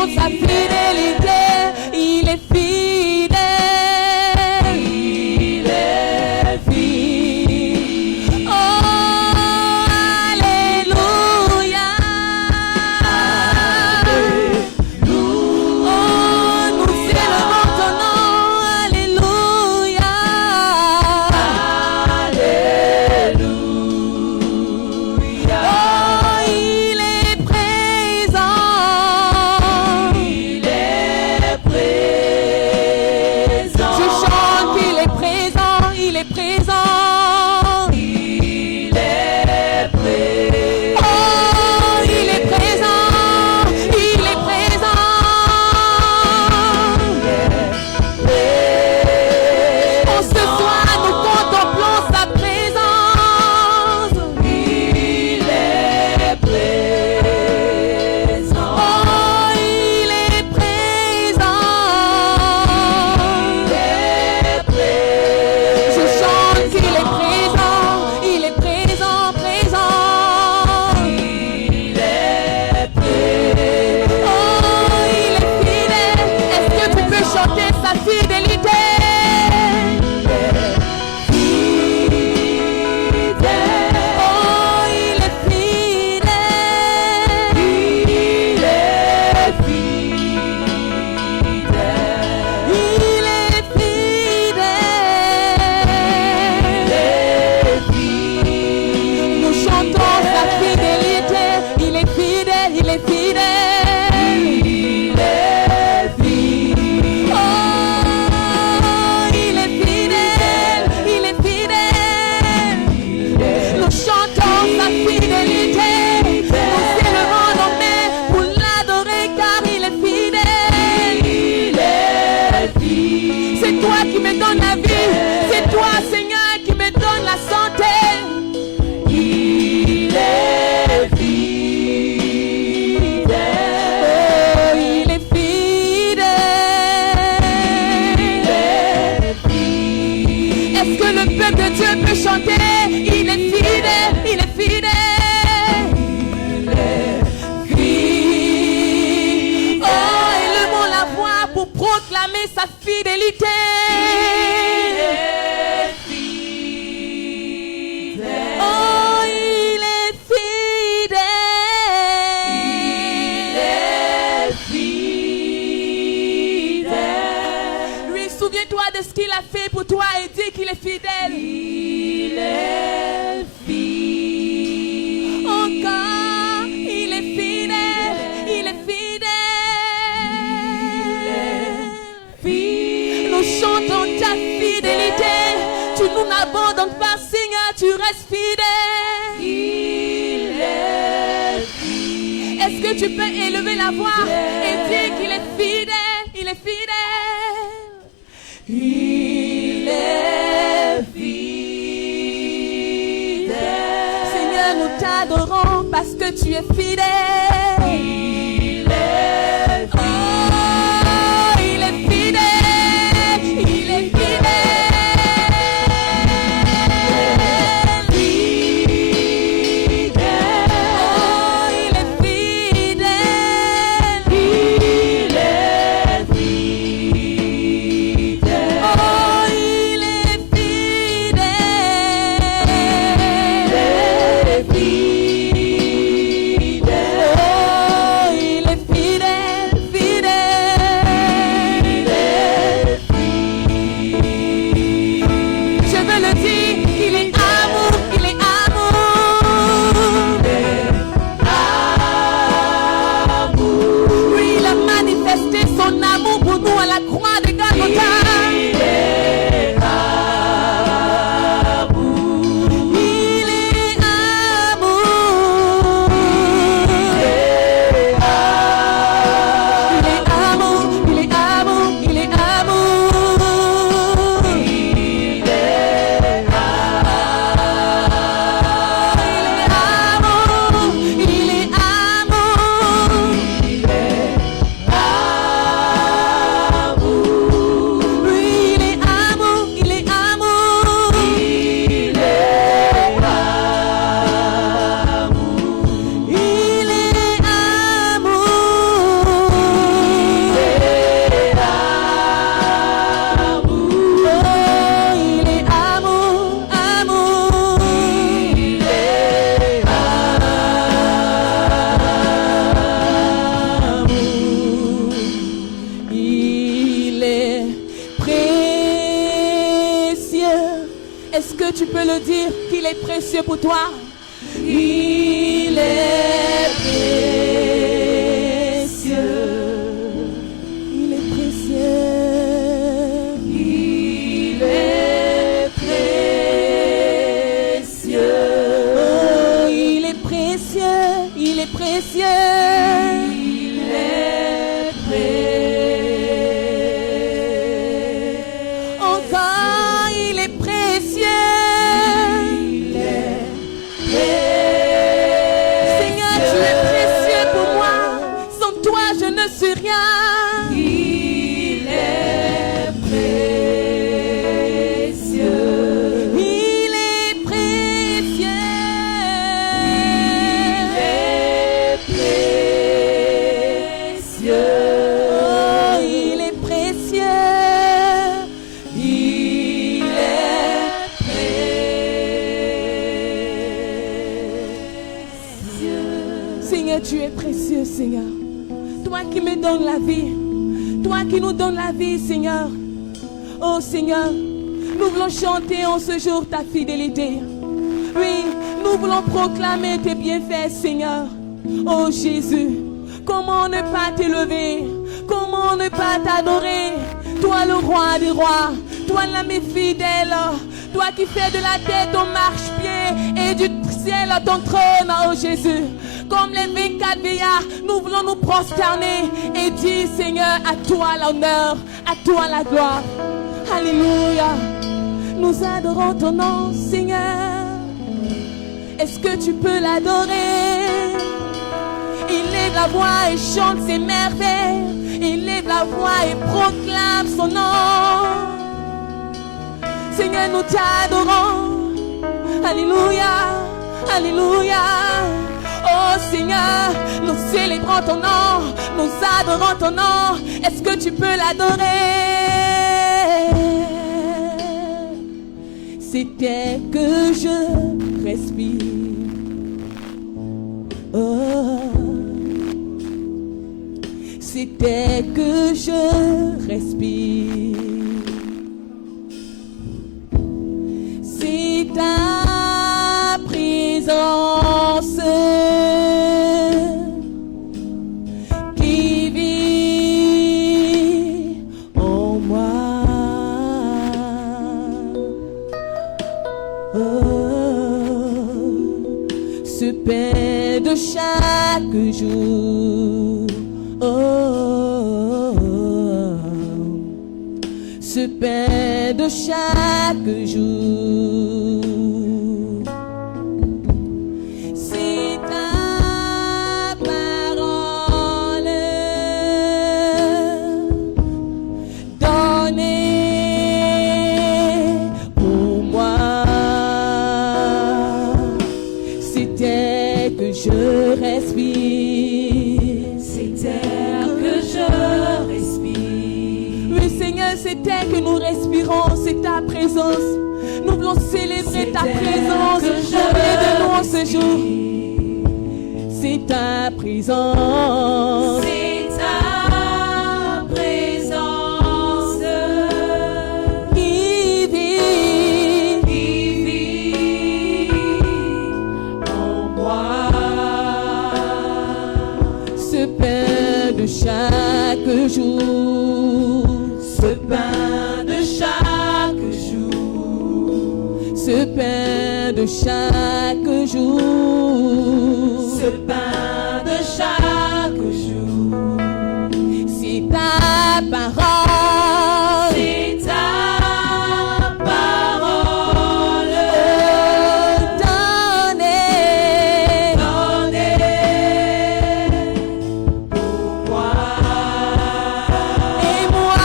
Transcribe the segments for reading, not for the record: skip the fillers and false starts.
chantons sa fidélité. Il est fidèle. Il est fidèle. Oh, alléluia. Oh, nous célébrons ton nom. Alléluia. Alléluia. Oh, il est présent. Il est présent. Je chante qu'il est présent. Il est présent. Il est présent. Oh, il est présent. Il est présent. Oh, ce soir, nous contemplons sa présence. Il est présent. Oh, il est présent. Il est présent. Je chante qu'il est présent. Il est présent, présent. Il est présent. Oh, il est fidèle. Est-ce que tu peux chanter sa fidélité? Oh, il est fidèle. Il est fidèle. Il est fidèle. Nous chantons sa fidélité. Il est fidèle. Il est fidèle. Il est fidèle. Oh, il est fidèle. Il est fidèle. Nous chantons sa fidélité. Nous élevons nos mains pour l'adorer car il est fidèle. Il est fidèle. C'est toi qui me donnes la vie. C'est toi, Seigneur, qui me donne la santé. Il est fidèle. Oh, il est fidèle. Il est fidèle. Est-ce que le peuple de Dieu peut chanter? Il est fidèle. Il est fidèle. Il est fidèle. Oh, élevons la voix pour proclamer sa fidélité. Il est fidèle. Oh, il est fidèle. Il est fidèle. Lui, souviens-toi de ce qu'il a fait pour toi et dis qu'il est fidèle. Il est fidèle. Encore, il est fidèle. Il est fidèle. Nous chantons ta fidélité. Tu nous n'abandonnes pas, Seigneur, tu restes fidèle. Il est fidèle. Est-ce que tu peux élever la voix et dire qu'il est fidèle? Il est fidèle. Il est fidèle. Seigneur, nous t'adorons parce que tu es fidèle. Il est fidèle. Oh, il est fidèle. Il est fidèle. Fidèle. Oh, il est fidèle. Il est fidèle. Oh, il est fidèle. Il est fidèle. le dire qu'il est précieux pour toi? Il est précieux. Il est précieux. Il est précieux. Oh, il est précieux. Il est précieux. Il est précieux. Encore, il est précieux. Il est précieux. Seigneur, tu es précieux pour moi. Sans toi, je ne suis rien. Il est précieux. Il est précieux. Il est précieux. Oh, il est précieux. Il est précieux. Seigneur, tu es précieux, Seigneur. Toi qui me donnes la vie. Toi qui nous donnes la vie, Seigneur. Oh Seigneur, nous voulons chanter en ce jour ta fidélité. Oui, nous voulons proclamer tes bienfaits, Seigneur. Oh Jésus, comment ne pas t'élever? Comment ne pas t'adorer? Toi le roi des rois, toi l'ami fidèle, toi qui fais de la terre ton marchepied et du ciel ton trône, oh Jésus. Comme les 24 vieillards, nous voulons nous prosterner et dire, Seigneur, à toi l'honneur, à toi la gloire. Alléluia. Nous adorons ton nom, Seigneur. Est-ce que tu peux l'adorer? Il lève la voix et chante ses merveilles. Il lève la voix et proclame son nom. Seigneur, nous t'adorons. Alléluia. Alléluia. Oh Seigneur, nous célébrons ton nom, nous adorons ton nom. Est-ce que tu peux l'adorer? C'était que je respire. Oh. C'était que je respire. C'est ta présence qui vit en moi. Oh, ce pain de chaque jour. Oh, ce pain de chaque jour. C'est ta parole donnée pour moi. C'était que je respire. C'était que je respire. Oui Seigneur, c'était que nous respirons, c'est ta présence. Nous voulons célébrer ta présence auprès de nous en ce jour. C'est ta présence. C'est ta présence qui vit en moi. Ce pain de chaque jour. Ce pain de chaque jour. Ce pain de chaque jour. Ce pain de chaque jour. C'est ta parole. C'est ta parole donnée pour moi. Et moi.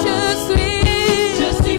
Je suis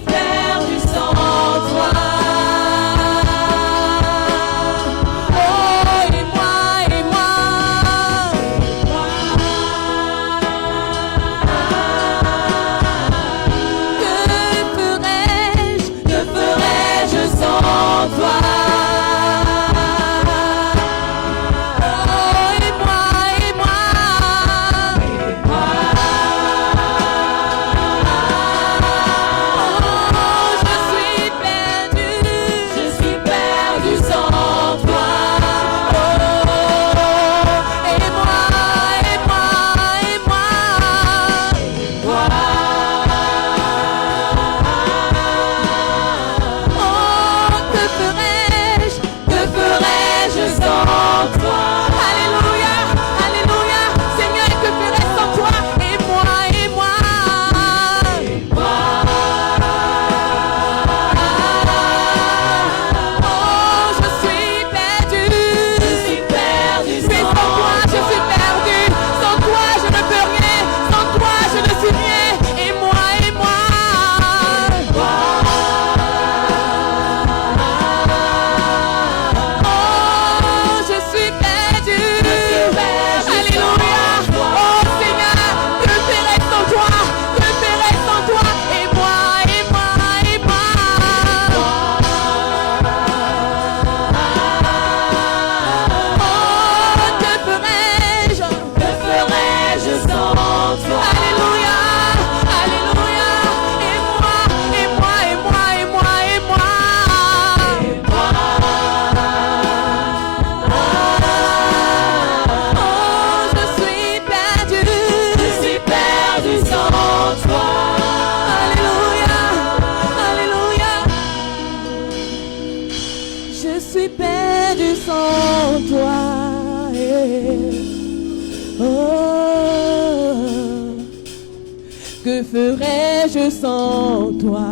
que ferais-je sans toi,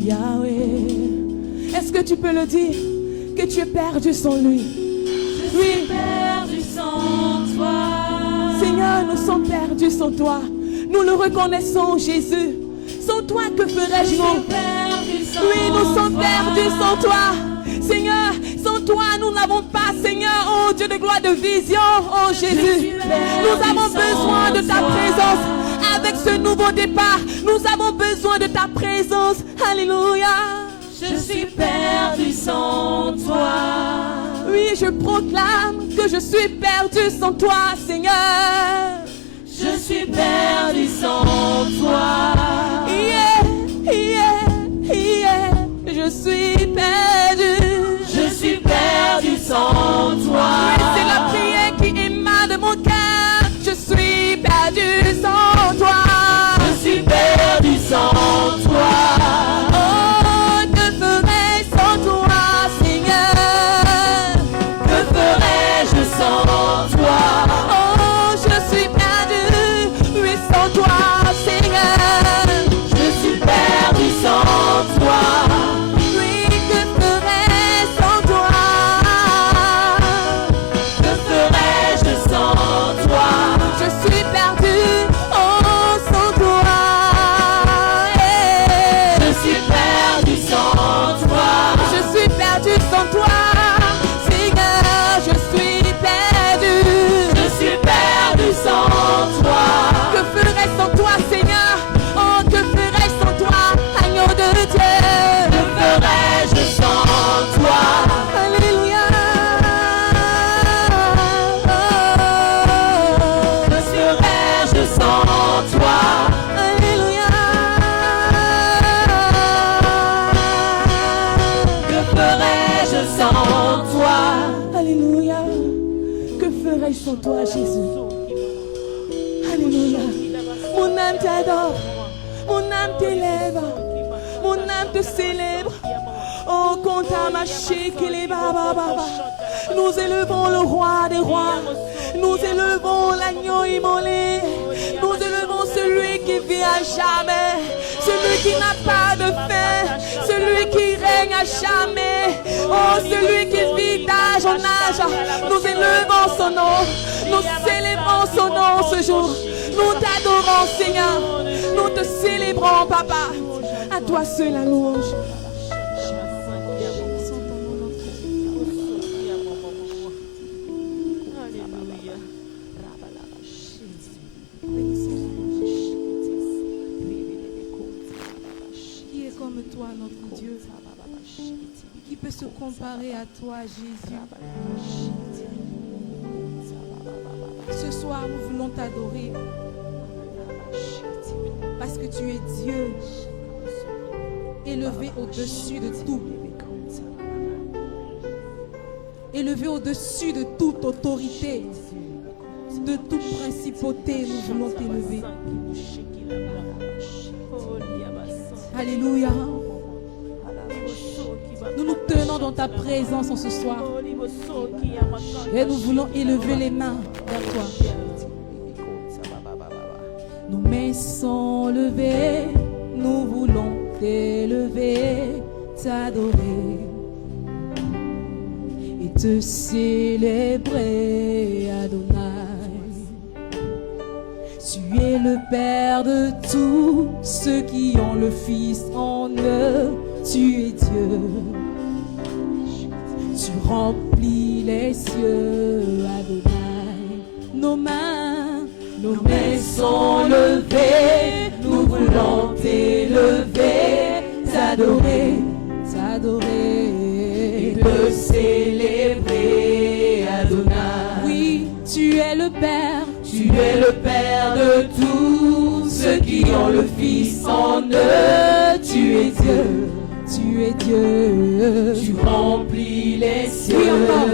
Yahweh? Est-ce que tu peux le dire, que tu es perdu sans lui? Je suis perdu sans toi. Seigneur, nous sommes perdus sans toi. Nous le reconnaissons, Jésus. Sans toi, que ferais-je nous? Oui, nous sommes perdus sans toi. Seigneur, sans toi, nous n'avons pas, Seigneur, oh Dieu de gloire, de vision, oh Jésus. Nous avons besoin de ta présence. Avec ce nouveau départ, nous avons besoin de ta présence. Alléluia. Je suis perdu sans toi. Oui, je proclame que je suis perdu sans toi, Seigneur. Je suis perdu sans toi. Je suis perdu. Je suis perdu sans toi. Oui, c'est la prière qui émane de mon cœur. Je suis perdu sans toi. Je suis perdu sans toi. Oh, que ferais-je sans toi, Seigneur? Que ferais-je sans toi? Oh, je suis perdu, oui, sans toi, Seigneur. Je suis perdu sans toi. Oui, que ferais-je sans toi? Que ferais-je sans toi? Je suis perdu, oh, sans toi. Je suis perdu sans toi. Je suis perdu sans toi, Seigneur, je suis perdu. Je suis perdu sans toi. Que ferais-je sans toi, Seigneur? Oh, que ferais-je sans toi, agneau de Dieu? Que ferais-je sans toi? Alléluia. Que ferais-je sans toi? Alléluia. Que ferais-je sans toi? Alléluia. Que ferais-je sans toi, Jésus? Alléluia. Mon âme t'adore. Mon âme t'élève. Mon âme te célèbre. Oh, Kontamashi Kilibaba. Nous élevons le roi des rois. Nous élevons l'agneau immolé. Nous élevons celui qui vit à jamais. Celui qui n'a pas de fin. Celui qui règne à jamais. Oh, celui qui vit d'âge en âge. Nous élevons son nom. Nous célébrons son nom ce jour. Nous t'adorons, Seigneur. Nous te célébrons, Papa. À toi seul la louange. Qui est comme toi, notre Dieu? Qui peut se comparer à toi, Jésus? Ce soir, nous voulons t'adorer parce que tu es Dieu, élevé au-dessus de tout. Élevé au-dessus de toute autorité, de toute principauté, nous voulons t'élever. Alléluia. Nous nous tenons dans ta présence en ce soir et nous voulons élever les mains vers toi. Nos mains sont levées, nous voulons t'élever, t'adorer et te célébrer, Adonai. Tu es le Père de tous ceux qui ont le Fils en eux. Tu es Dieu. Tu remplis les cieux, Adonai. Nos mains sont levées. Nous voulons t'élever, t'adorer, t'adorer et te célébrer, Adonai. Oui, tu es le Père. Tu es le Père de tous ceux qui ont le Fils en eux. Tu es Dieu, tu es Dieu. Tu remplis les cieux. Oui, encore.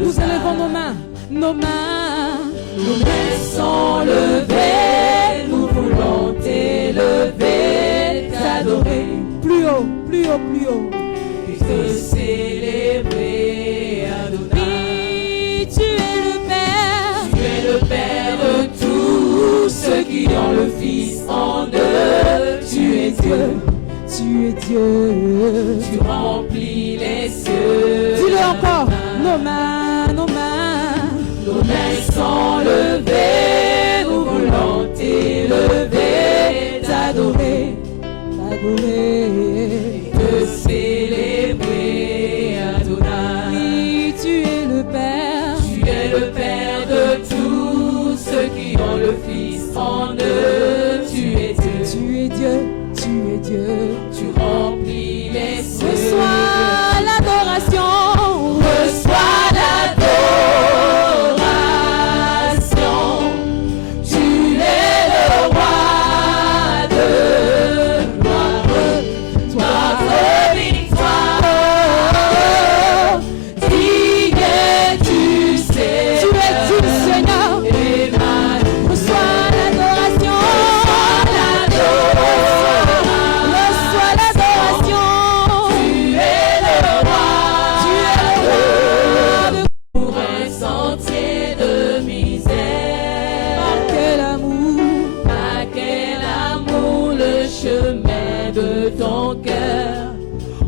Nous élevons nos mains, nos mains. Nos mains sont levées. Nous voulons t'élever, t'adorer. Plus haut, plus haut, plus haut. Et te célébrer, Adonai. Oui, tu es le Père. Tu es le Père de tous ceux qui ont le Fils en eux. Dieu, tu es Dieu. Tu remplis les cieux. Dis-le encore. Nos mains, nos mains. Nos mains sont levées, nous voulons t'élever, t'adorer, T'adorer. te célébrer, Adonai. Oui, tu es le Père. Tu es le Père de tous ceux qui ont le Fils en eux. Tu es Dieu, Tu es Dieu, tu es Dieu. tu remplis les cieux. Reçois l'adoration. Reçois l'adoration. Tu es le roi de gloire. Notre victoire. Digne es-tu, Seigneur. Tu es Dieu, Seigneur. Emmanuel. Reçois l'adoration. Reçois l'adoration. Tu es le roi. Tu es le roi de Pour un sentier de misère. quel amour. À quel amour le chemin de ton cœur.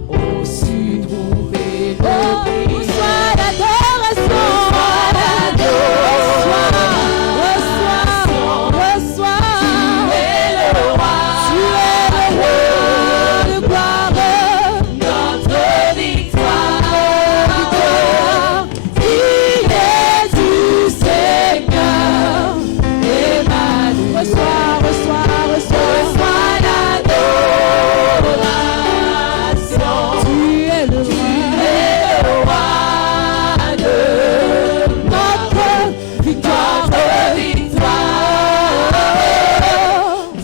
Ont su trouver Oh, nos prières. reçois l'adoration. Reçois. Tu es le roi. Tu es le roi de gloire. Notre victoire. Digne es-tu, Seigneur. Emmanuel. Reçois. Reçois l'adoration. Tu es le Tu roi. es le roi de Notre victoire. notre victoire.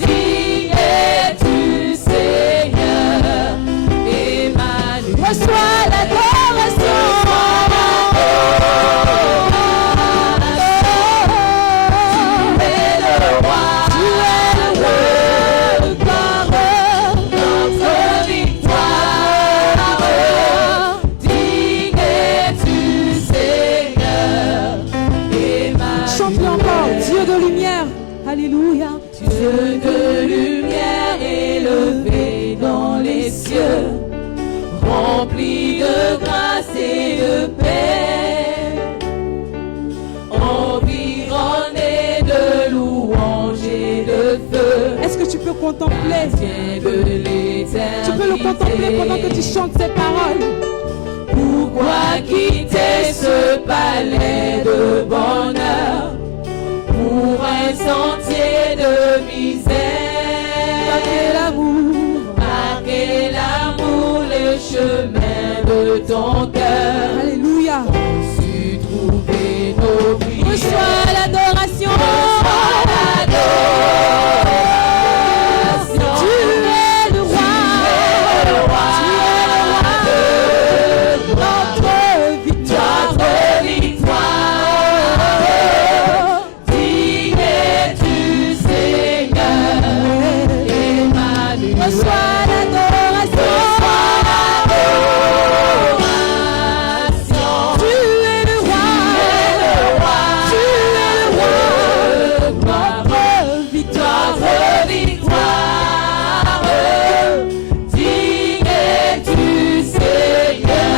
Digne es-tu, Seigneur, Emmanuel. Reçois l'adoration. Tu es le roi, Tu es le roi de gloire. notre victoire. Digne es-tu, Seigneur, Emmanuel. Chante-le encore, Dieu de lumière. Alléluia. Dieu de lumière élevé dans les cieux, rempli de grâce et de paix, environné de louanges et de feu. Est-ce que tu peux contempler? Gardien de l'éternité. Tu peux le contempler pendant que tu chantes ces paroles. Pourquoi quitter ce palais de bonheur pour un sentier de misère? Par quel amour. Par quel amour le chemin de ton cœur. Alléluia. Su trouver nos prières. Reçois l'adoration. Tu es le roi. Tu es le roi de notre victoire. Notre victoire. Digne es-tu, Seigneur, Emmanuel. Reçois l'adoration. Tu es le roi. Tu es le roi de notre victoire. Notre victoire. Digne es-tu, Seigneur,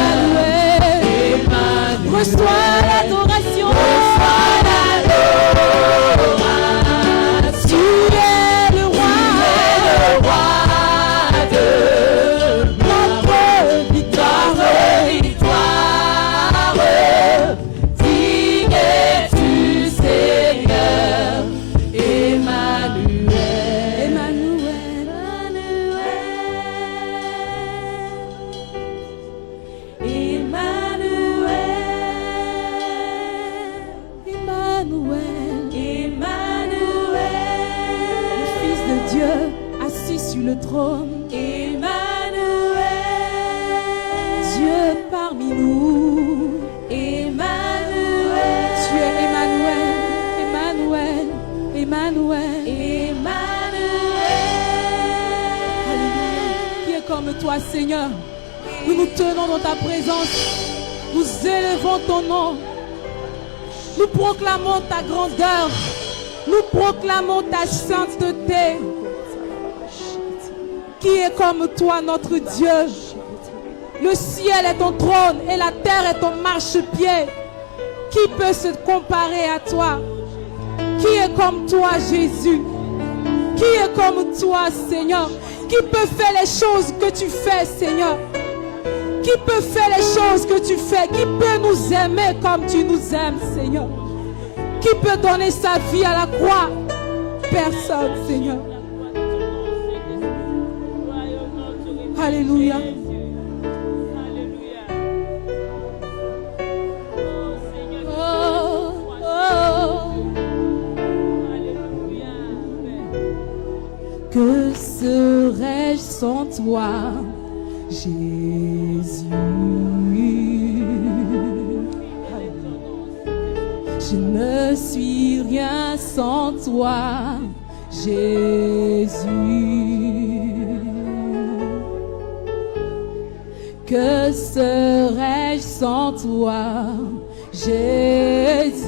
Emmanuel. Reçois l'adoration. Tu es le roi. de Notre victoire. notre victoire. Digne es-tu, Seigneur, Emmanuel. Emmanuel. Emmanuel. Emmanuel. Le Fils de Dieu assis sur le trône. Emmanuel. Dieu parmi nous. Emmanuel. Tu es Emmanuel. Emmanuel. Emmanuel. Alléluia. Qui est comme toi, Seigneur? Nous nous tenons dans ta présence. Nous élevons ton nom. Nous proclamons ta grandeur. Nous proclamons ta sainteté. Qui est comme toi, notre Dieu? Le ciel est ton trône et la terre est ton marchepied. Qui peut se comparer à toi? Qui est comme toi, Jésus? Qui est comme toi, Seigneur? Qui peut faire les choses que tu fais, Seigneur? Qui peut faire les choses que tu fais? Qui peut nous aimer comme tu nous aimes, Seigneur? Qui peut donner sa vie à la croix? Personne, Seigneur. Alléluia. Que serais-je sans toi, Jésus? Je ne suis rien sans toi, Jésus. Que serais-je sans toi, Jésus?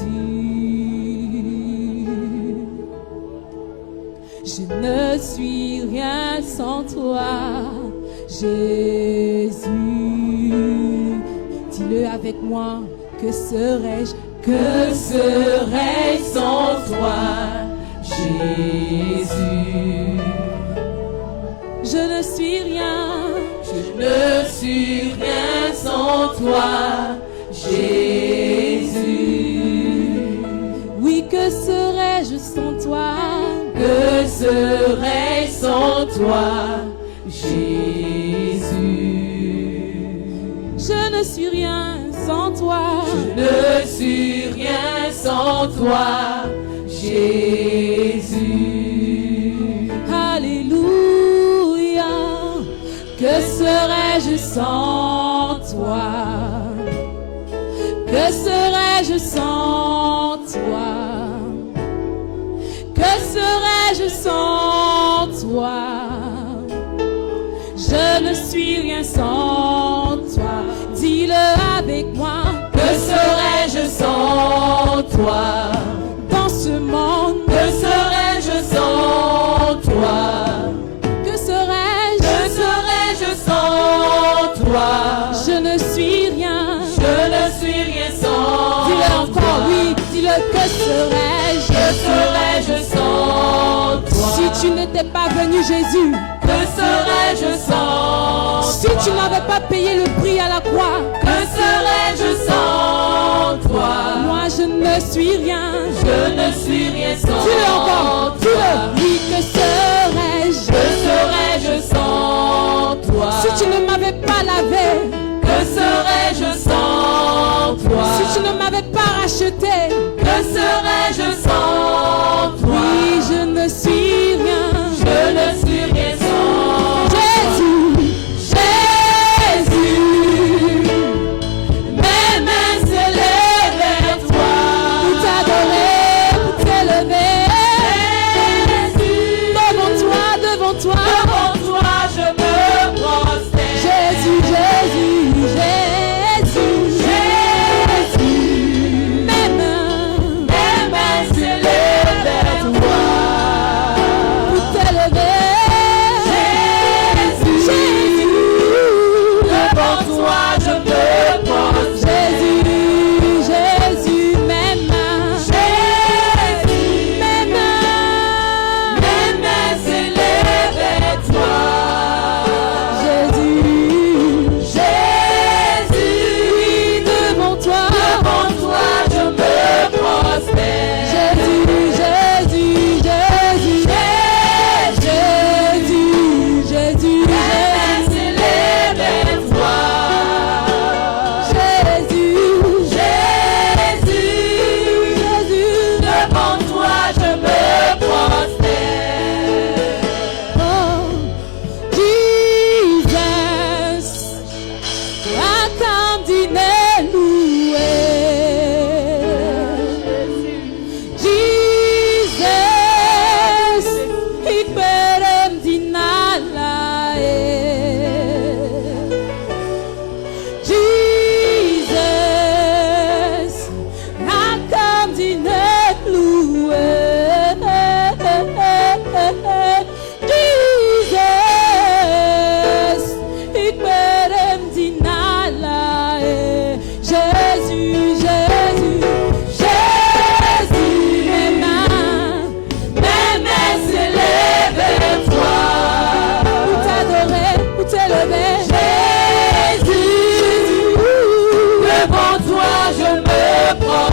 Je ne suis rien sans toi, Jésus. Dis-le avec moi, que serais-je? Que serais-je sans toi, Jésus? Je ne suis rien. Je ne suis rien sans toi, Jésus. Oui, que serais-je sans toi? Que serais-je sans toi, Jésus? Je ne suis rien sans toi. Je ne suis rien sans toi, Jésus. Alléluia. Que serais-je sans toi? Que serais-je sans toi? Que serais-je sans toi? Je ne suis rien sans toi. Dis-le avec moi. Que serais-je sans toi? Dans ce monde, Que serais-je sans toi? que serais-je? Que serais-je sans toi? Je ne suis rien. Je ne suis rien sans Dis-le encore, toi. oui. Dis-le, que serais-je? Que serais-je sans toi? Si tu n'étais pas venu, Jésus. Que serais-je sans Si toi? tu n'avais pas payé le prix à la croix. Que serais-je sans toi? Moi, je ne suis rien. Je ne suis rien sans Dis-le encore. toi. Dis-le. Oui, que serais-je? Que serais-je sans toi? Si tu ne m'avais pas lavé. Que serais-je sans toi? Si tu ne m'avais pas racheté. Que serais-je sans toi? Oui, je ne suis rien. Je ne suis rien sans Jésus. Jésus. Mes mains s'élèvent vers toi. Pour t'adorer, pour t'élever. Jésus. Devant toi. Devant toi je me prosterne. Jésus, Jésus, Jésus. Jésus.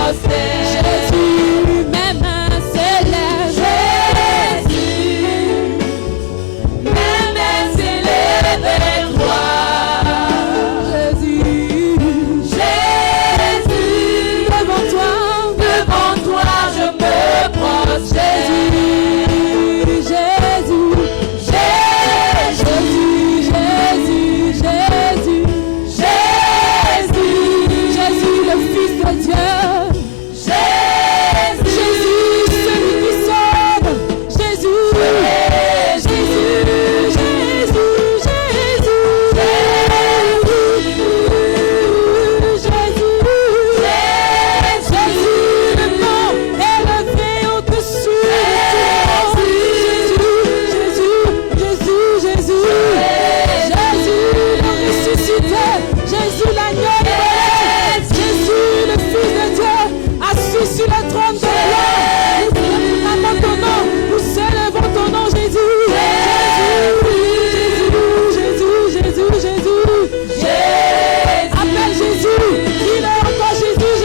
prosterne. Jésus, mes mains s'élèvent. Jésus, mes mains s'élèvent vers toi. Jésus, Jésus, devant toi je me prosterne. Jésus, Jésus, le Fils de Dieu. Jésus, celui qui sauve. Jésus, Jésus, le nom élevé au-dessus. Jésus, le ressuscité. Jésus, l'agneau de Noël. Jésus, le Fils de Dieu, assis sur le trône de gloire. Nous proclamons ton nom, nous célébrons ton nom, Jésus. Jésus. Appelle Jésus. Dis-le encore, Jésus.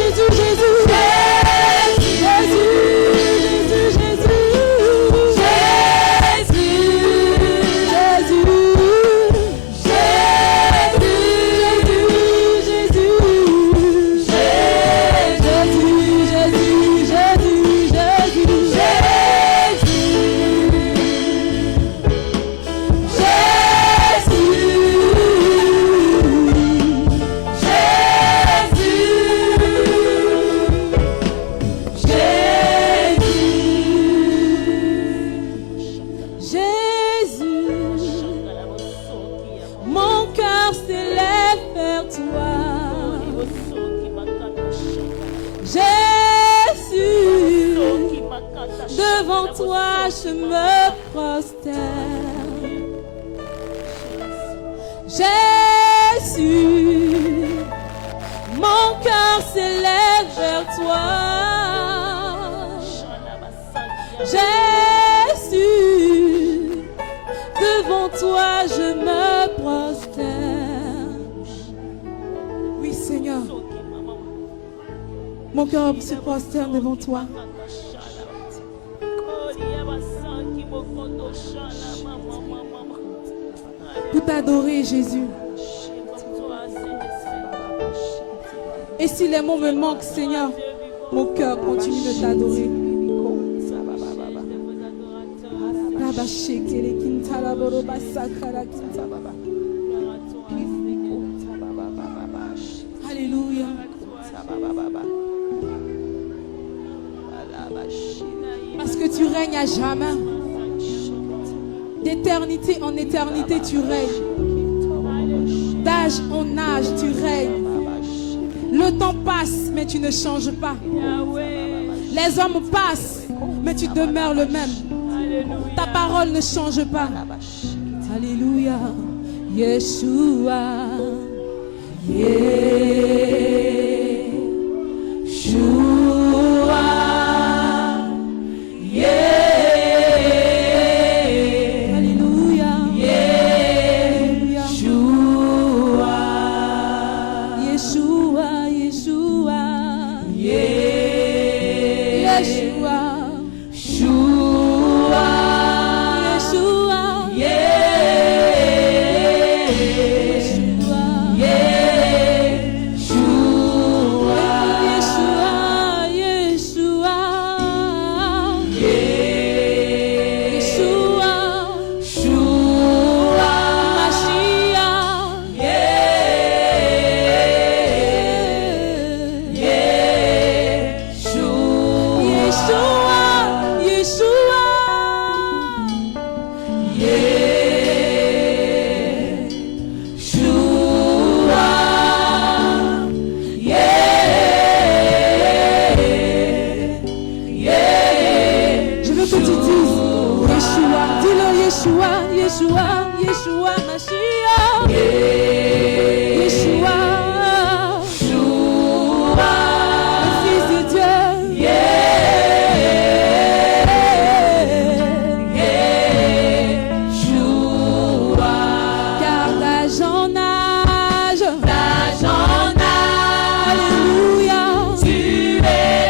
Mon cœur s'élève vers toi. Jésus, devant toi je me prosterne. Jésus, mon cœur s'élève vers toi. Jésus, devant toi je me prosterne. Oui Seigneur, mon cœur se prosterne devant toi. Pour t'adorer Jésus. Et si les mots me manquent Seigneur, mon cœur continue de t'adorer. Alléluia. Parce que tu règnes à jamais. D'éternité en éternité, tu règnes. D'âge en âge, tu règnes. Le temps passe, mais tu ne changes pas. Les hommes passent, mais tu demeures le même. Ta parole ne change pas. Alléluia. Yeshua. Yeshua, Mashiach. Yeshua, le Fils de Dieu. Car d'âge en âge, alléluia, tu es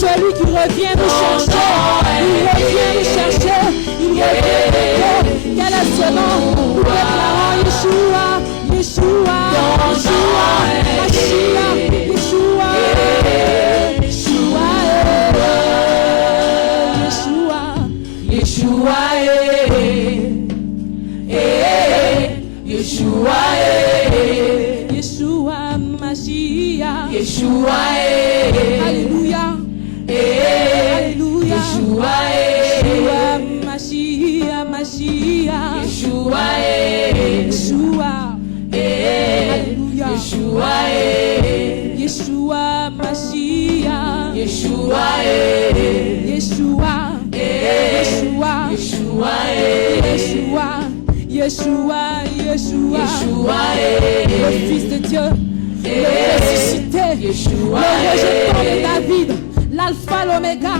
celui qui revient nous chercher. Il revient nous chercher. Il revient nous chercher. Quel est ce nom? Nous déclarons Yeshua, Yeshua, Yeshua, Mashiach, Yeshua, Yeshua, Yeshua, Yeshua, Yeshua, Yeshua, Mashiach, Yeshua, Alléluia, Alléluia, Yeshua, Mashiach, Mashiach, Yeshua, Yeshua, Alléluia, Yeshua, Yeshua, Mashiach, Yeshua, Yeshua, Yeshua, Yeshua, Yeshua, Yeshua, Yeshua, le Fils de Dieu, le ressuscité, le rejetant de David, l'alpha, l'oméga,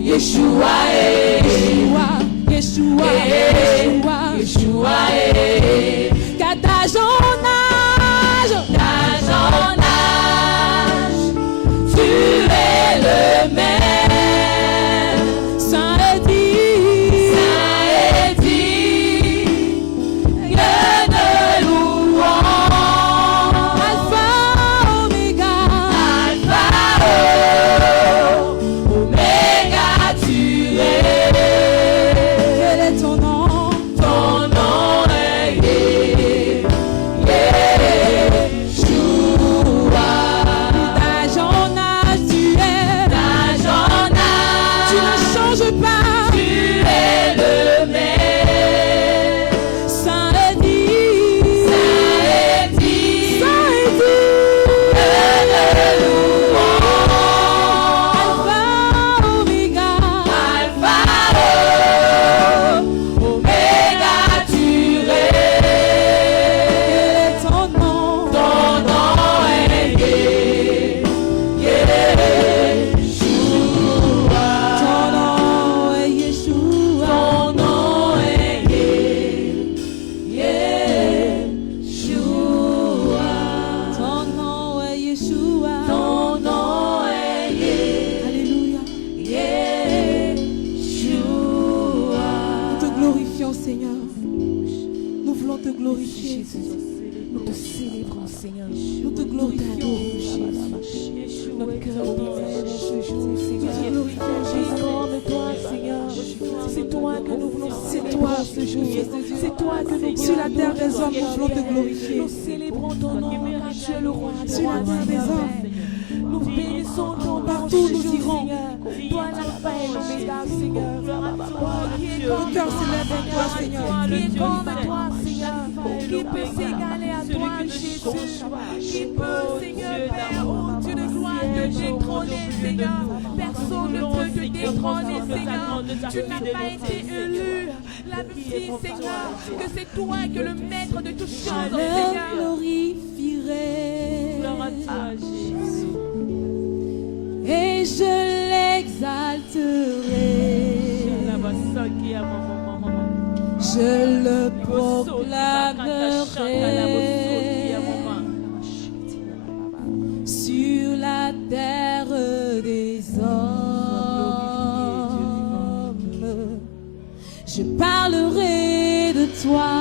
Yeshua, Yeshua, Yeshua, Yeshua, Yeshua, car d'âge en âge, tu es le même, saint est dit, que de louange, alpha, oméga, tu es. Quel est ton nom? Ton nom est Yeshua. D'âge en âge, tu es. D'âge en âge, tu ne changes pas. Tu es le même. Saint est dit, que de louange, alpha, oméga, tu es. Quel est ton nom? Ton nom est Yeshua. Ton nom est Yeshua. Ton nom est Yeshua. Ton nom est Yeshua. Ton nom est Alléluia. Yeshua. Nous te glorifions, Seigneur. Nous voulons te glorifier. Nous te célébrons, Seigneur. Nous te glorifions, Jésus. Notre cœur t'aime ce jour, Seigneur. Nous te glorifions, Jésus. Comme toi, Seigneur. C'est toi que nous voulons. C'est toi ce jour. C'est toi que nous voulons. Sur la terre des hommes, nous voulons te glorifier. Nous célébrons ton nom, car tu es le roi. Sur la terre des hommes, nous bénissons ton nom. Partout nous irons. Toi, l'alpha et l'oméga, Seigneur. Mon cœur s'élève vers toi, Seigneur. Qui est comme toi, Seigneur. Qui peut s'égaler à toi, Jésus. Qui peut, Seigneur, Père, oh Dieu de gloire, te détrôner, Seigneur. Personne ne peut te détrôner, Seigneur. Tu n'as pas été élu. La Bible dit, Seigneur, que c'est toi que le maître de toutes choses, Seigneur. Je le glorifierai. Gloire à toi, Jésus. Et je l'exalterai. Je le proclamerai sur la terre des hommes. Je parlerai de toi.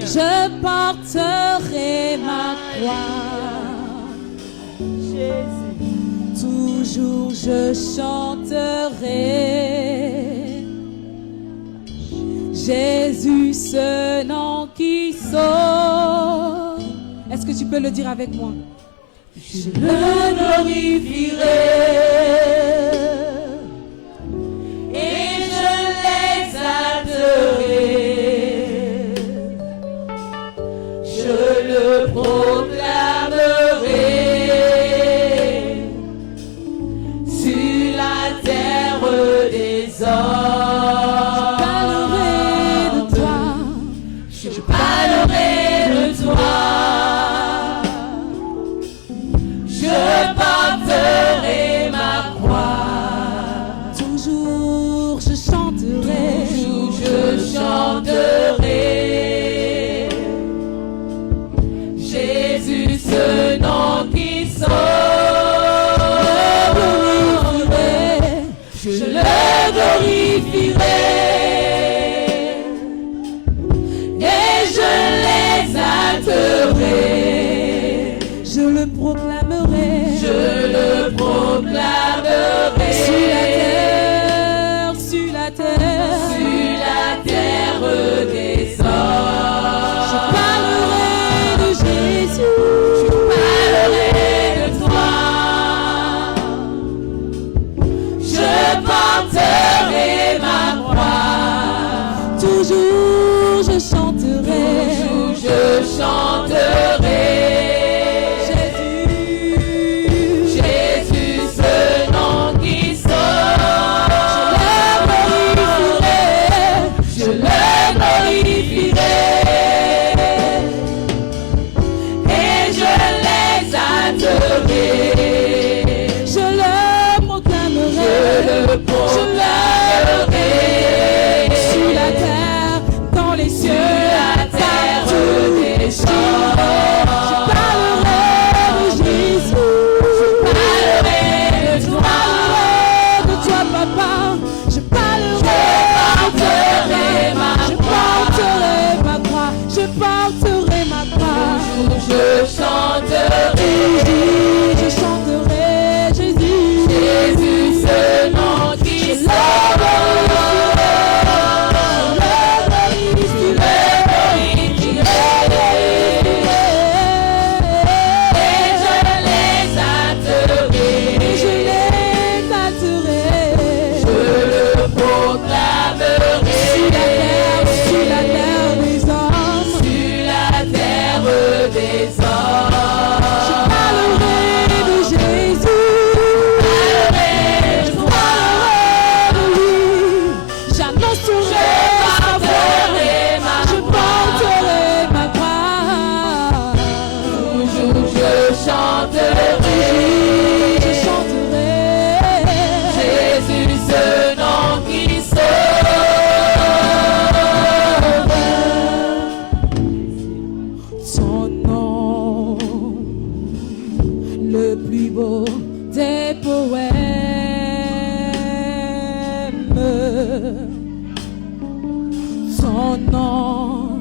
Je porterai ma croix. Toujours je chanterai Jésus, ce nom qui sauve. Est-ce que tu peux le dire avec moi? Je le glorifierai et je l'exalterai. Je le proclamerai sur la terre des hommes. Je parlerai de toi. Je porterai ma croix. Je le proclamerai. Je le proclamerai. Sur la terre, sur la terre. Sur la terre des hommes. Je parlerai de Jésus. Je parlerai de toi. Je porterai ma croix. Toujours je chanterai. Toujours je chanterai. Jésus, ce nom qui sauve. Je le glorifierai. Et je les adorerai. Je le proclamerai. Je le proclamerai. Sur la terre, dans les cieux, La terre des champs. je parlerai de Jésus. Je parlerai de Je toi. parlerai de toi, papa. Je parlerai de porterai ma Je croix. porterai ma croix. Je porterai ma croix. Je chanterai. Je chanterai Jésus. Jésus, ce nom qui sauve. Et je les adorerai. Je le proclamerai. Sur la terre des hommes. Sur la terre des hommes. Je parlerai de Jésus. Je parlerai de lui. J'annoncerai sa porterai voix. ma Je porterai ma croix. Toujours je chanterai. Je chanterai. Jésus, ce nom qui sauve. Son nom, le plus beau des poèmes. Son nom,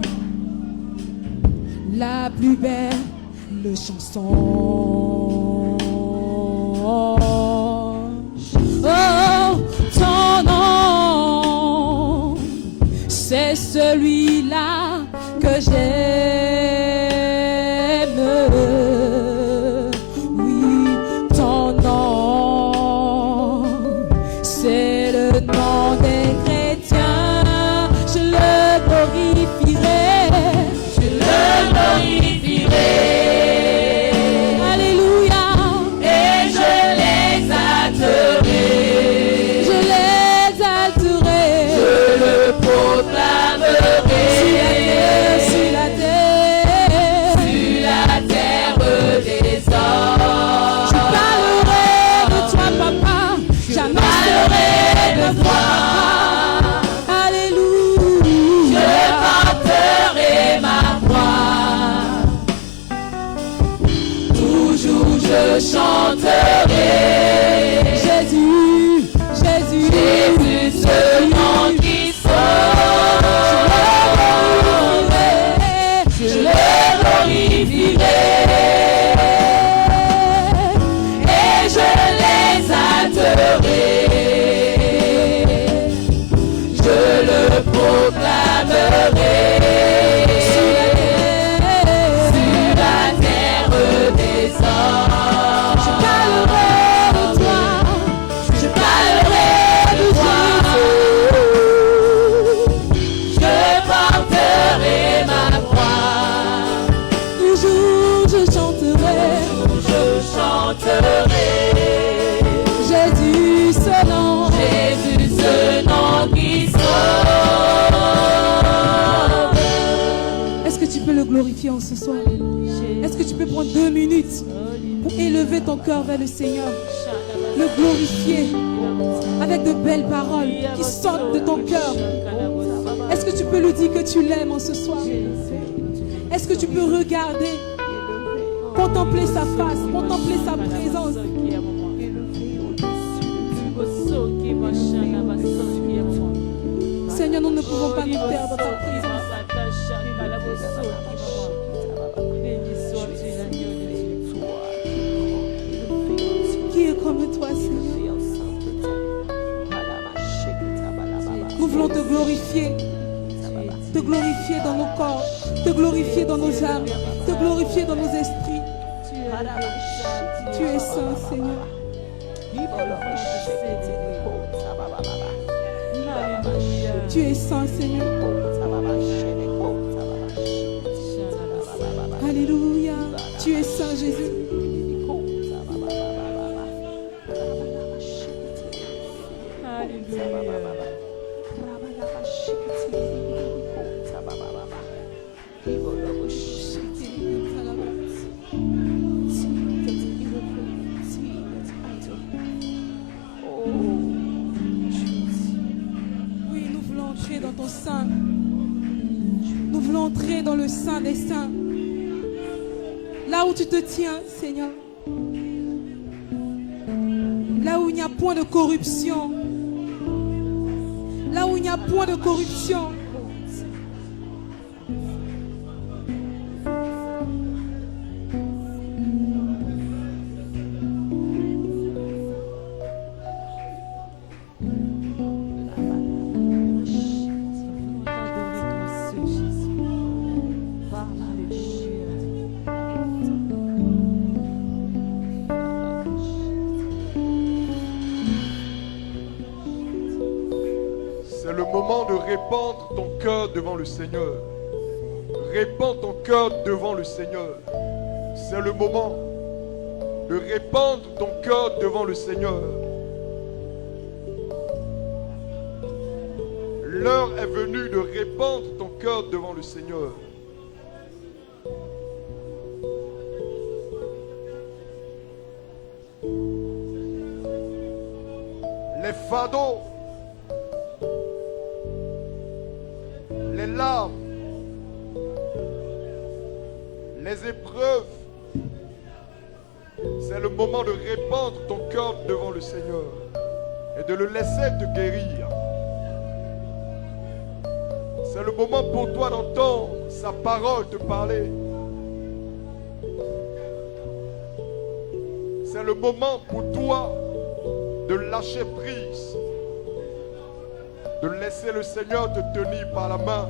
la plus belle chanson. Oh, ton nom, c'est celui-là que j'aime. Oui, ton nom, c'est le nom des chrétiens. Je le glorifierai. Je le glorifierai. Alléluia. Et je les adorerai. Je l'exalterai. Je le proclamerai. Sur la terre. Sur la terre des hommes. Je parlerai de toi, papa. J'annoncerai de toi. Alléluia. Je porterai ma croix. Toujours je chanterai. Jésus, Jésus, Jésus, ce nom qui sauve. Je le glorifierai. Et je les adorerai. Je le proclamerai. Sur la terre des hommes. Je parlerai de toi. Je parlerai de toi. Je porterai ma croix. Toujours je chanterai. Je chanterai. Jésus, ce nom. Jésus, ce nom qui sauve. Est-ce que tu peux le glorifier en ce soir? Est-ce que tu peux prendre 2 minutes pour élever ton cœur vers le Seigneur? Le glorifier avec de belles paroles qui sortent de ton cœur. Est-ce que tu peux lui dire que tu l'aimes en ce soir? Est-ce que tu peux regarder, contempler sa face, contempler sa présence? Seigneur, nous ne pouvons pas nous perdre dans ta présence. voulons te glorifier dans nos corps, te glorifier dans nos âmes, te glorifier dans nos esprits. Tu es saint, Seigneur. Tu es saint, Seigneur. Alléluia. Tu es saint, Jésus. Oui, nous voulons entrer dans ton sein. Nous voulons entrer dans le sein des saints. Là où tu te tiens, Seigneur. Là où il n'y a point de corruption. Là où il n'y a point de corruption. C'est le moment de répandre ton cœur devant le Seigneur. Répands ton cœur devant le Seigneur. C'est le moment de répandre ton cœur devant le Seigneur. L'heure est venue de répandre ton cœur devant le Seigneur. Les fardeaux, les larmes, les épreuves, c'est le moment de répandre ton cœur devant le Seigneur et de le laisser te guérir. C'est le moment pour toi d'entendre sa parole te parler. C'est le moment pour toi de lâcher prise, de laisser le Seigneur te tenir par la main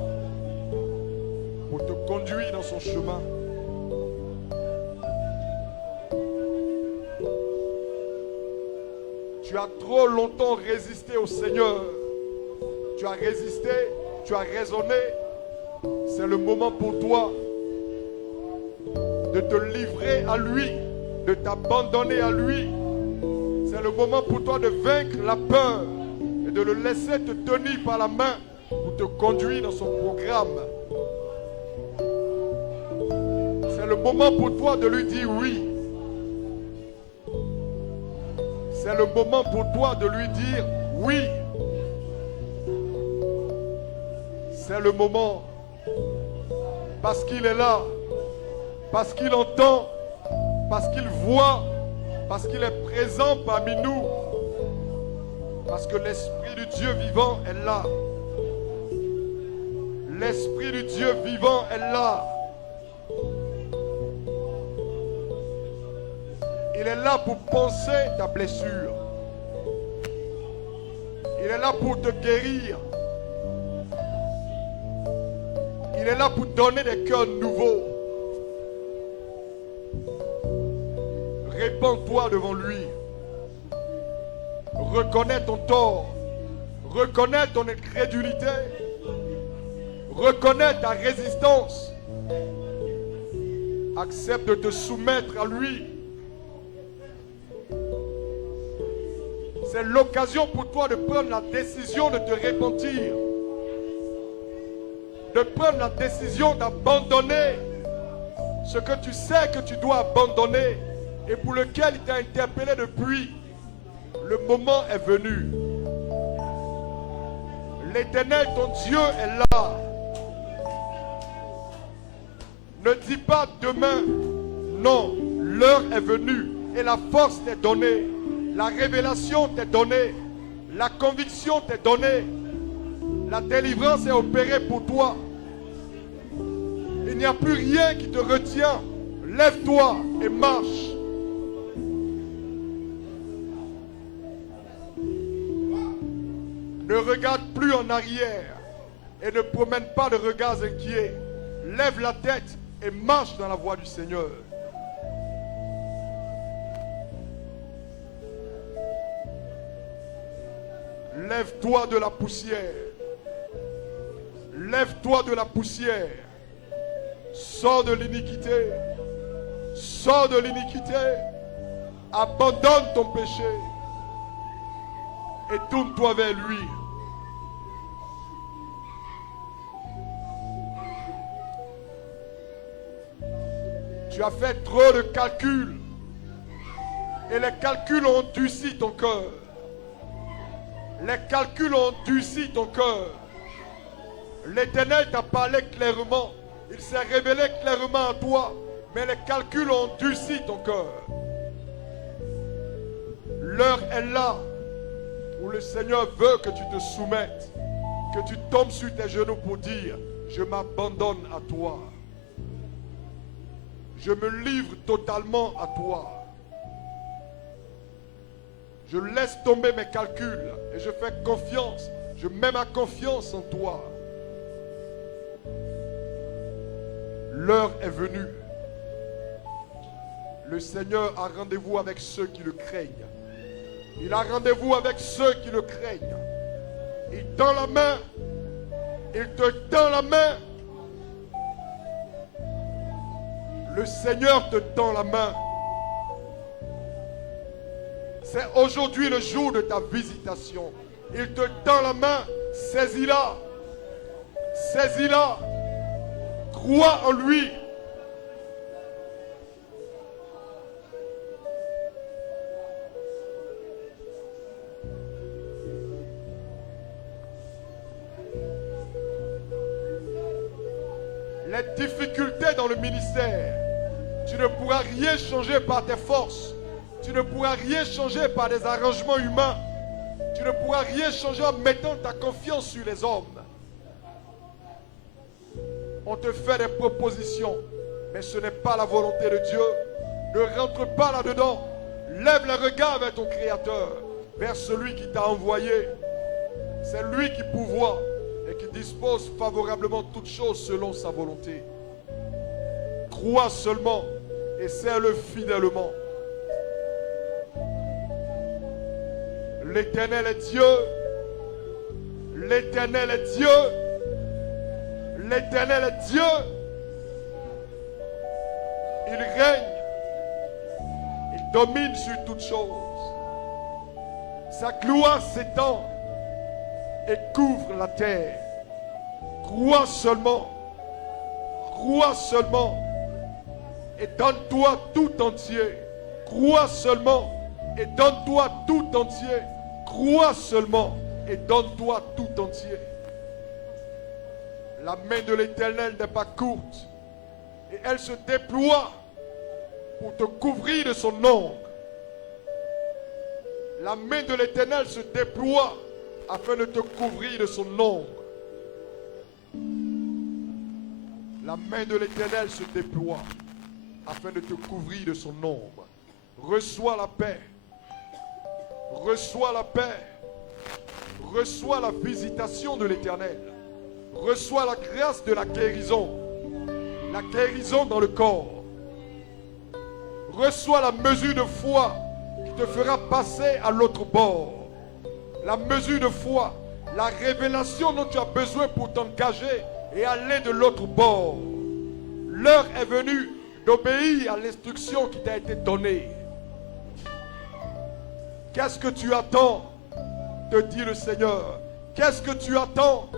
pour te conduire dans son chemin. Tu as trop longtemps résisté au Seigneur. Tu as résisté, tu as raisonné. C'est le moment pour toi de te livrer à lui, de t'abandonner à lui. C'est le moment pour toi de vaincre la peur et de le laisser te tenir par la main pour te conduire dans son programme. C'est le moment pour toi de lui dire oui. C'est le moment pour toi de lui dire oui. C'est le moment parce qu'il est là, parce qu'il entend, parce qu'il voit, parce qu'il est présent parmi nous, parce que l'Esprit du Dieu vivant est là. L'Esprit du Dieu vivant est là. Il est là pour penser ta blessure. Il est là pour te guérir. Il est là pour donner des cœurs nouveaux. Répands-toi devant lui. Reconnais ton tort. Reconnais ton incrédulité. Reconnais ta résistance. Accepte de te soumettre à lui. C'est l'occasion pour toi de prendre la décision de te repentir. De prendre la décision d'abandonner ce que tu sais que tu dois abandonner et pour lequel il t'a interpellé depuis. Le moment est venu. L'Éternel, ton Dieu, est là. Ne dis pas demain. Non, l'heure est venue et la force t'est donnée. La révélation t'est donnée. La conviction t'est donnée. La délivrance est opérée pour toi. Il n'y a plus rien qui te retient. Lève-toi et marche. Ne regarde plus en arrière et ne promène pas de regards inquiets. Lève la tête et marche dans la voie du Seigneur. Lève-toi de la poussière. Lève-toi de la poussière. Sors de l'iniquité. Sors de l'iniquité. Abandonne ton péché. Et tourne-toi vers lui. Tu as fait trop de calculs. Et les calculs ont endurci ton cœur. Les calculs ont endurci ton cœur. L'Éternel t'a parlé clairement. Il s'est révélé clairement à toi. Mais les calculs ont endurci ton cœur. L'heure est là où le Seigneur veut que tu te soumettes. Que tu tombes sur tes genoux pour dire: je m'abandonne à toi. Je me livre totalement à toi. Je laisse tomber mes calculs et je fais confiance. Je mets ma confiance en toi. L'heure est venue. Le Seigneur a rendez-vous avec ceux qui le craignent. Il a rendez-vous avec ceux qui le craignent. Il tend la main. Il te tend la main. Le Seigneur te tend la main. C'est aujourd'hui le jour de ta visitation. Il te tend la main. Saisis-la. Saisis-la. Crois en lui. Les difficultés dans le ministère, tu ne pourras rien changer par tes forces. Tu ne pourras rien changer par des arrangements humains. Tu ne pourras rien changer en mettant ta confiance sur les hommes. On te fait des propositions, mais ce n'est pas la volonté de Dieu. Ne rentre pas là-dedans. Lève le regard vers ton Créateur, vers celui qui t'a envoyé. C'est lui qui pourvoit et qui dispose favorablement toutes choses selon sa volonté. Crois seulement et sers-le fidèlement. L'Éternel est Dieu. L'Éternel est Dieu. L'Éternel est Dieu. Il règne. Il domine sur toutes choses. Sa gloire s'étend et couvre la terre. Crois seulement. Crois seulement. Et donne-toi tout entier. Crois seulement. Et donne-toi tout entier. Crois seulement. Et donne-toi tout entier. La main de l'Éternel n'est pas courte. Et elle se déploie pour te couvrir de son ombre. La main de l'Éternel se déploie afin de te couvrir de son ombre. La main de l'Éternel se déploie afin de te couvrir de son ombre. Reçois la paix. Reçois la paix. Reçois la visitation de l'Éternel. Reçois la grâce de la guérison. La guérison dans le corps. Reçois la mesure de foi qui te fera passer à l'autre bord. La mesure de foi, la révélation dont tu as besoin pour t'engager et aller de l'autre bord. L'heure est venue d'obéir à l'instruction qui t'a été donnée. Qu'est-ce que tu attends? Te dit le Seigneur. Qu'est-ce que tu attends?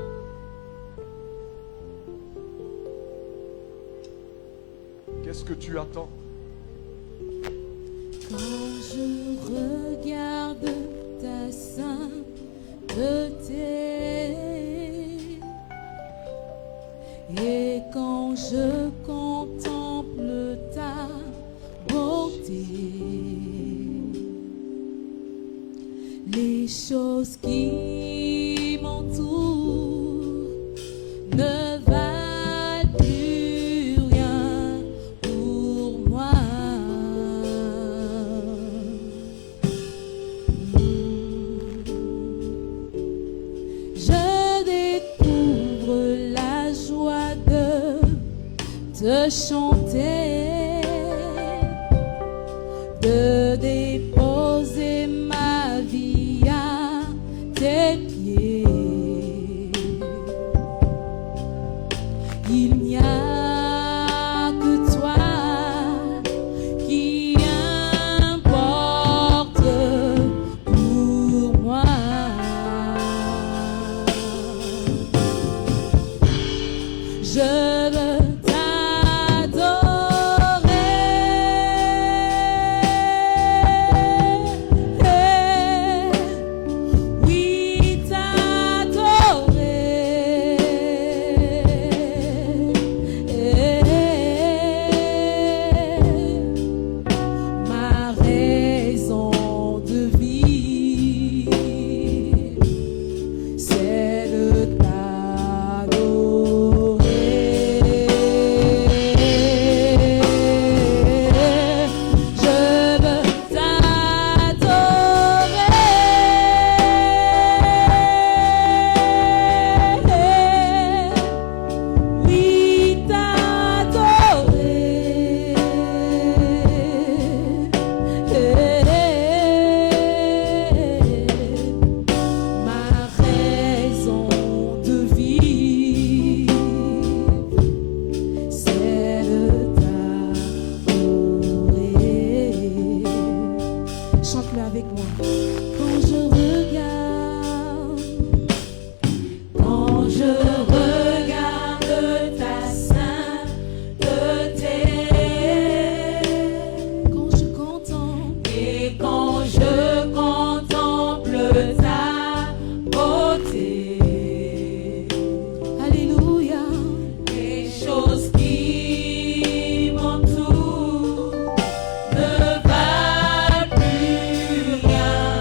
Qu'est-ce que tu attends? Quand je regarde ta sainteté et quand je contemple ta beauté, les choses qui m'entourent ne valent plus rien pour moi. chanter, de déposer ma vie à tes pieds. Il n'y a que toi qui importe pour moi. Je veux chante-le avec moi. Quand je regarde ta sainteté, quand je contemple ta beauté, alléluia, les choses qui m'entourent ne valent plus rien.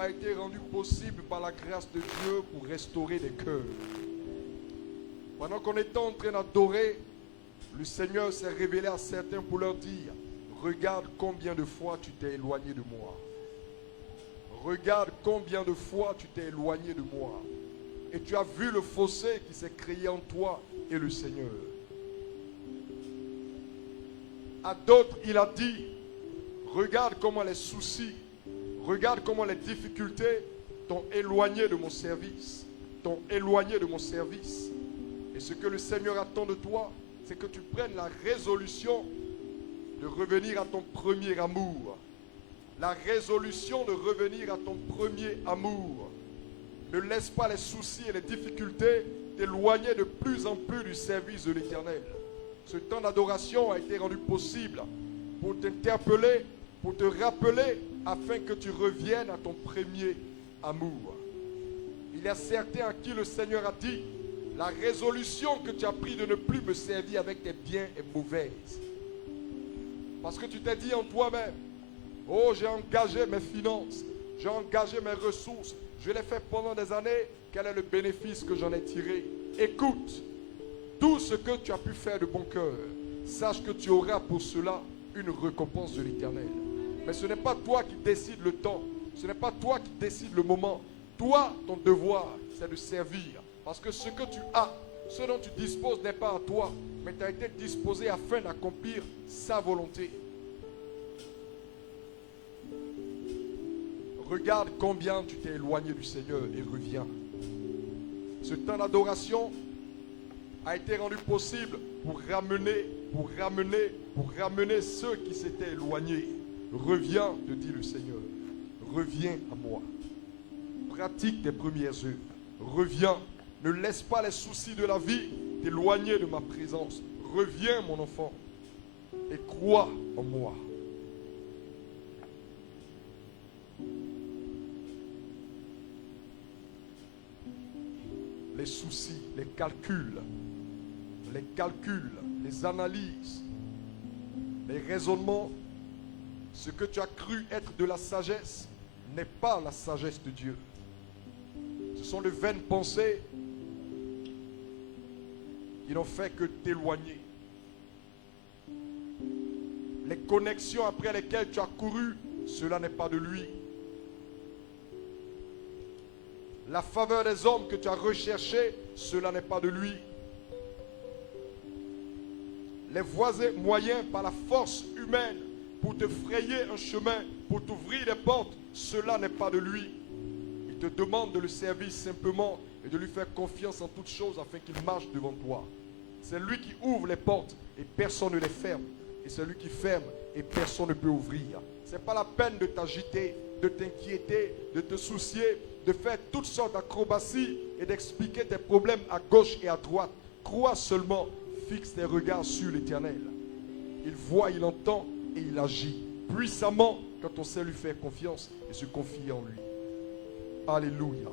a été rendu possible par la grâce de Dieu pour restaurer les cœurs. Pendant qu'on était en train d'adorer, le Seigneur s'est révélé à certains pour leur dire, regarde combien de fois tu t'es éloigné de moi. Regarde combien de fois tu t'es éloigné de moi. Et tu as vu le fossé qui s'est créé en toi et le Seigneur. À d'autres, il a dit, regarde comment les soucis, regarde comment les difficultés t'ont éloigné de mon service. T'ont éloigné de mon service. Et ce que le Seigneur attend de toi, c'est que tu prennes la résolution de revenir à ton premier amour. La résolution de revenir à ton premier amour. Ne laisse pas les soucis et les difficultés t'éloigner de plus en plus du service de l'Éternel. Ce temps d'adoration a été rendu possible pour t'interpeller, pour te rappeler, afin que tu reviennes à ton premier amour. Il y a certains à qui le Seigneur a dit, la résolution que tu as prise de ne plus me servir avec tes biens est mauvaise. Parce que tu t'es dit en toi-même, oh, j'ai engagé mes finances, j'ai engagé mes ressources, je l'ai fait pendant des années, quel est le bénéfice que j'en ai tiré? Écoute, tout ce que tu as pu faire de bon cœur, sache que tu auras pour cela une récompense de l'Éternel. Mais ce n'est pas toi qui décides le temps, ce n'est pas toi qui décides le moment. Toi, ton devoir, c'est de servir. Parce que ce que tu as, ce dont tu disposes n'est pas à toi, mais tu as été disposé afin d'accomplir sa volonté. Regarde combien tu t'es éloigné du Seigneur et reviens. Ce temps d'adoration a été rendu possible pour ramener ceux qui s'étaient éloignés. Reviens, te dit le Seigneur. Reviens à moi. Pratique tes premières œuvres. Reviens. Ne laisse pas les soucis de la vie t'éloigner de ma présence. Reviens, mon enfant, et crois en moi. Les soucis, les calculs, les analyses, les raisonnements, ce que tu as cru être de la sagesse n'est pas la sagesse de Dieu. Ce sont de vaines pensées qui n'ont fait que t'éloigner. Les connexions après lesquelles tu as couru, cela n'est pas de lui. La faveur des hommes que tu as recherché, cela n'est pas de lui. Les voies et moyens par la force humaine pour te frayer un chemin, pour t'ouvrir des portes, cela n'est pas de lui. Il te demande de le servir simplement et de lui faire confiance en toutes choses afin qu'il marche devant toi. C'est lui qui ouvre les portes et personne ne les ferme. Et c'est lui qui ferme et personne ne peut ouvrir. Ce n'est pas la peine de t'agiter, de t'inquiéter, de te soucier, de faire toutes sortes d'acrobaties et d'expliquer tes problèmes à gauche et à droite. Crois seulement, fixe tes regards sur l'Éternel. Il voit, il entend et il agit puissamment quand on sait lui faire confiance et se confier en lui. Alléluia.